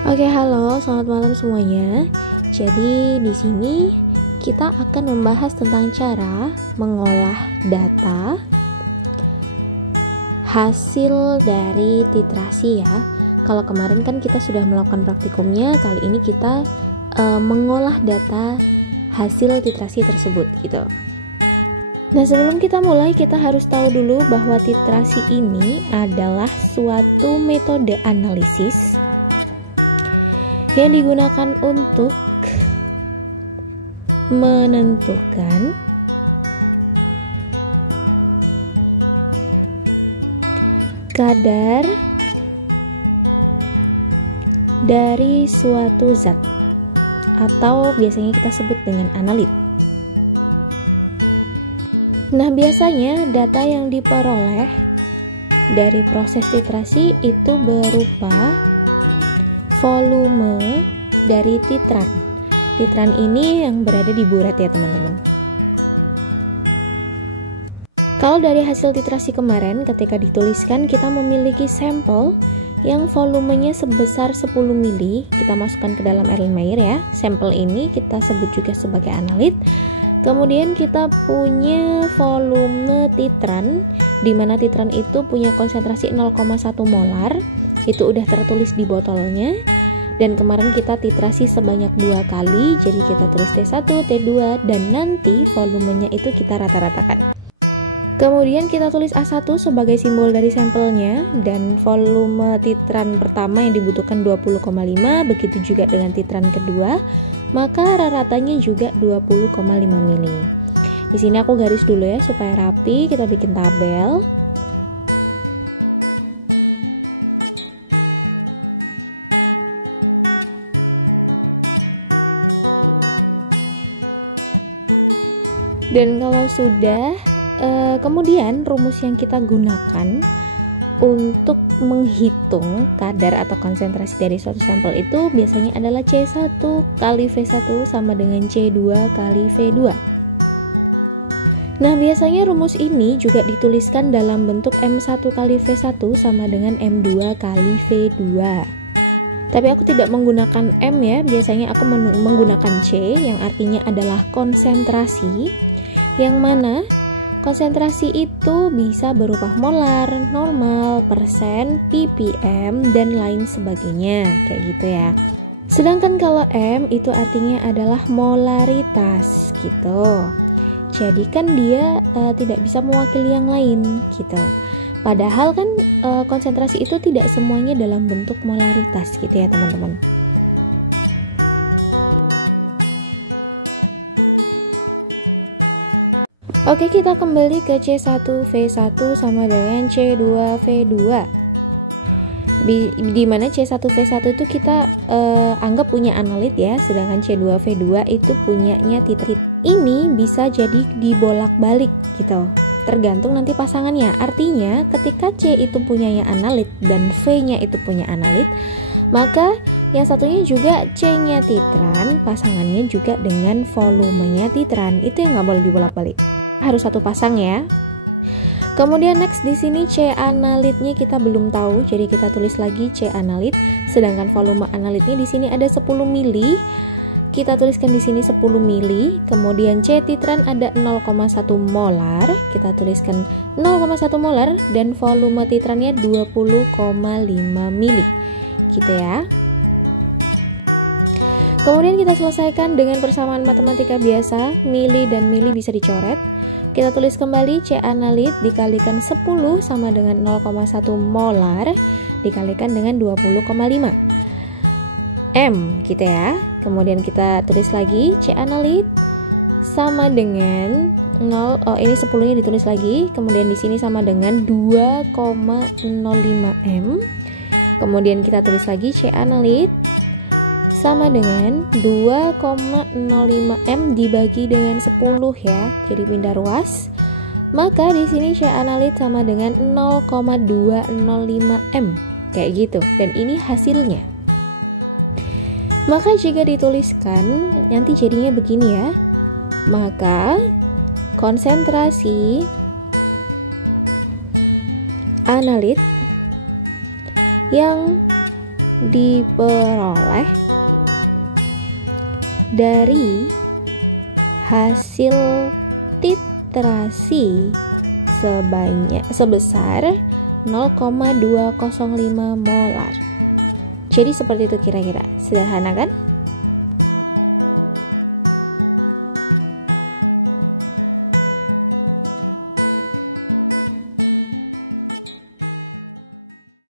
Oke, halo, selamat malam semuanya. Jadi di sini kita akan membahas tentang cara mengolah data hasil dari titrasi ya. Kalau kemarin kan kita sudah melakukan praktikumnya, kali ini kita mengolah data hasil titrasi tersebut gitu. Nah, sebelum kita mulai, kita harus tahu dulu bahwa titrasi ini adalah suatu metode analisis yang digunakan untuk menentukan kadar dari suatu zat atau biasanya kita sebut dengan analit. Nah, biasanya data yang diperoleh dari proses titrasi itu berupa volume dari titran. Titran ini yang berada di burat ya teman-teman. Kalau dari hasil titrasi kemarin ketika dituliskan kita memiliki sampel yang volumenya sebesar 10 mili, kita masukkan ke dalam Erlenmeyer ya. Sampel ini kita sebut juga sebagai analit. Kemudian kita punya volume titran, di mana titran itu punya konsentrasi 0,1 molar. Itu udah tertulis di botolnya, dan kemarin kita titrasi sebanyak 2 kali, jadi kita tulis T1, T2, dan nanti volumenya itu kita rata-ratakan. Kemudian kita tulis A1 sebagai simbol dari sampelnya, dan volume titran pertama yang dibutuhkan 20,5, begitu juga dengan titran kedua, maka rata-ratanya juga 20,5 mili. Di sini aku garis dulu ya supaya rapi, kita bikin tabel. Dan kalau sudah, kemudian rumus yang kita gunakan untuk menghitung kadar atau konsentrasi dari suatu sampel itu biasanya adalah C1 kali V1 sama dengan C2 kali V2. Nah, biasanya rumus ini juga dituliskan dalam bentuk M1 kali V1 sama dengan M2 kali V2. Tapi aku tidak menggunakan M ya, biasanya aku menggunakan C yang artinya adalah konsentrasi, yang mana konsentrasi itu bisa berupa molar, normal, persen, ppm, dan lain sebagainya, kayak gitu ya. Sedangkan kalau M itu artinya adalah molaritas gitu. Jadi kan dia tidak bisa mewakili yang lain gitu. Padahal kan konsentrasi itu tidak semuanya dalam bentuk molaritas gitu ya teman-teman. Oke, kita kembali ke C1V1 sama dengan C2V2. Di mana C1V1 itu kita anggap punya analit ya, sedangkan C2V2 itu punyanya titran. Ini bisa jadi dibolak-balik gitu, tergantung nanti pasangannya. Artinya ketika C itu punyanya analit dan V-nya itu punya analit, maka yang satunya juga C-nya titran, pasangannya juga dengan volumenya titran. Itu yang nggak boleh dibolak-balik, harus satu pasang ya. Kemudian next di sini C analitnya kita belum tahu, jadi kita tulis lagi C analit. Sedangkan volume analitnya di sini ada 10 mili. Kita tuliskan di sini 10 mili. Kemudian C titran ada 0,1 molar. Kita tuliskan 0,1 molar dan volume titrannya 20,5 mili. Gitu ya. Kemudian kita selesaikan dengan persamaan matematika biasa, mili dan mili bisa dicoret. Kita tulis kembali C analit dikalikan 10 sama dengan 0,1 molar dikalikan dengan 20,5 M gitu ya. Kemudian kita tulis lagi C analit sama dengan 0, ini 10-nya ditulis lagi, kemudian di sini sama dengan 2,05 M. Kemudian kita tulis lagi C analit sama dengan 2,05 M dibagi dengan 10 ya. Jadi pindah ruas. Maka di sini C analit sama dengan 0,205 M. Kayak gitu. Dan ini hasilnya. Maka jika dituliskan nanti jadinya begini ya. Maka konsentrasi analit yang diperoleh dari hasil titrasi sebesar 0,205 molar. Jadi seperti itu kira-kira. Sederhana kan?